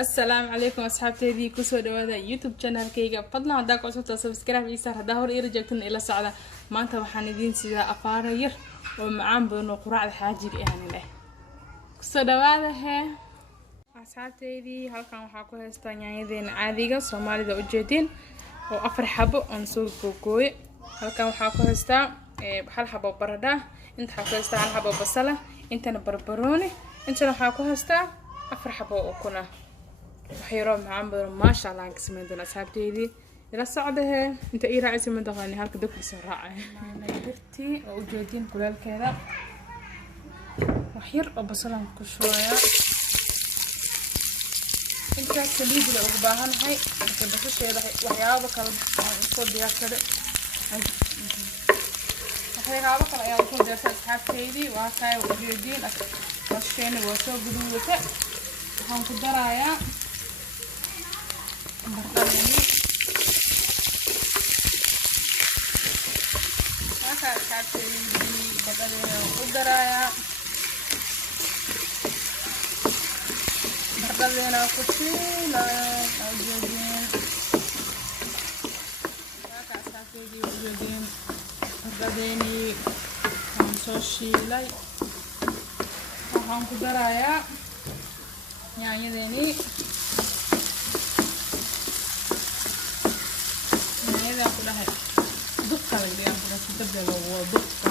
السلام عليكم أصحابتي كسو دوادا يوتيوب channel كيغا فضلا هدا كوسوتا سبسكرايب إيسار هدا هور إيرجاكتن إلا سعدا مانتا waxaan idin sida afaara yar oo macaan badan oo quraacda xaajiga ah leh كسو دوادا he asxaabteydii halkan waxa ku haystaa yaanyadeen caadiga Soomaalida u jeedin oo afar xabo on soo googooy halkan waxa ku haystaa hal xabo baradha inta waxa ku haystaa hal xabo basal intana barbarooni intana waxa ku haystaa afar xabo oo kuna waxyaro macaan badan ma sha Allah ka sameeyay asxaabteydii ila socdahe inta ii raacaysa ma daqani halka dadku soo raacay maana dirti oo jeedin kulaalkeeda waxyar oo basalan ku shooya inta saliid la ugu baahanahay inta basasheeda waxyaabo kala soo diyaarsaday waxyaabo kale ayaa ku diyaarsaday asxaabteydii waa kay oo jeedin asheena waa soo guduudata waxaan ku darayaa barbarooni haka asxaabteydii barbarooni ku darayaa barbarooni ku shiilaa awjeedin haka asxaabteydii awjeedin barbarooni aan soo shiilay waxaan ku darayaa yaanyadeeni yaanyada ku dhahay dubka la dhigaan ku dabda loo dubka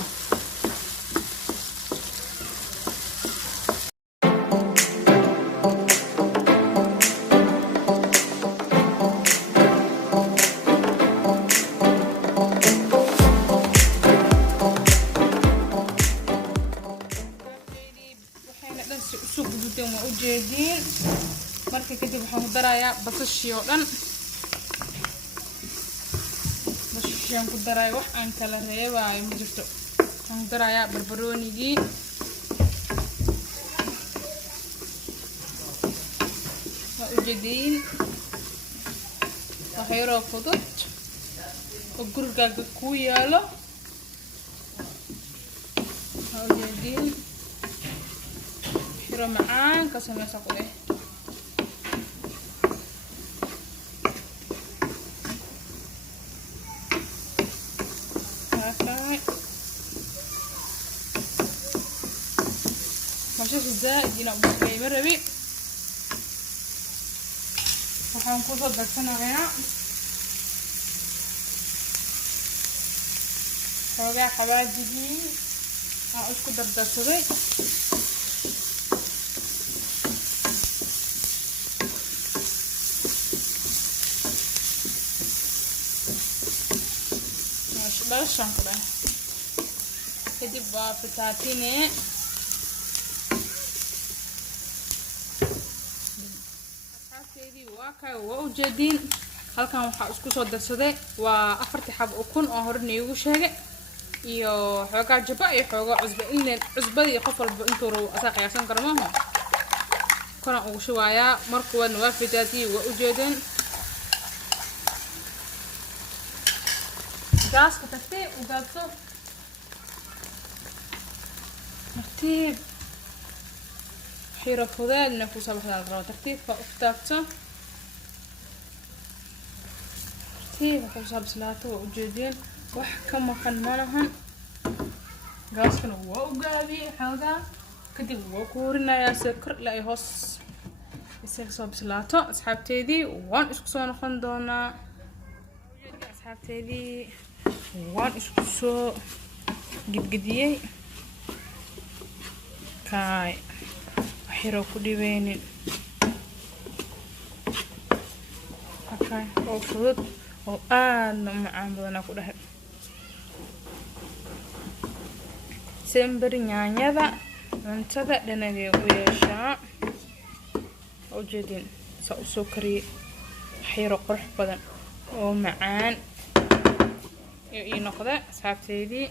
ujeedin marka kadib waxaan ku darayaa basashii oo dhan basashaan ku daray wax aan kala reebay ma jirto waxaan ku darayaa barbaroonigii waa ujeedin waxyaro fudud oo gurigaaga ku yaalo waa ujeedin macaan ka samaysa ku leh masha zaid ina ubakay marabi waxaan ku soo darsanayaa xoogaa xawaajigii aan isku dardarsaday باشان كده كدي بفتاتيني asxaabteydii waa kay waa u jeedin halkan waxa isku soo darsaday waa afartii xab oo kun oo hore niigu sheegay iyo xoogaa jaba iyo xoogaa cusba in cusbadii qof walba intuu roo asaa qiyaasan karo maaha kana ugu shuwaaya markuu waa fitaatii waa u jeedin جاس كتفتي وقابته ترتيب حيرة فضال نفوسها بحنا الغرام ترتيب فأفتاكته ترتيب نفوسها بسلاته وجدين وحكم مكان مالهن جاس كانوا وقابي حوضا كدي وكورنا يا سكر لا يهص يسكسوا بسلاته أصحابتي وان إسكسوا نخندونا أصحابتي waan isku soo gidgidiyay kaay waxyaro ku dhibeenin kaay oo fudud oo aad macaan badan ku dhahay sembari yaanyada cuntada dhanagay u yeeshaa oo jeedin soo kariye waxyaro qurux badan oo macaan iyo noqda asxaabteydii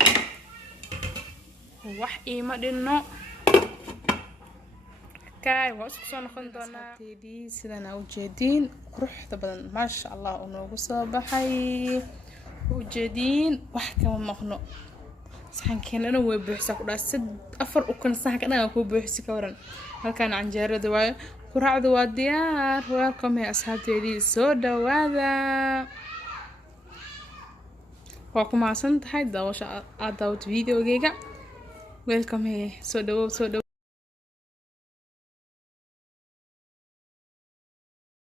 wax iima dhinno kaay waa isku soo noqon doonaa asxaabteydii sidana u jeedin quruxda badan ma sha Allah oo noogu soo baxay u jeedin wax kama maqno saxankeena way buuxsaa ku dhaasad afar u kan saxanka ku buuxsi ka waran halkan canjeerada waayo quraacdu waa diyaar. Welcome asxaabteedii soo dhawaada. waa ku maasan tahay daawasha aad daawat videogeyga. Welcome soo dhawow.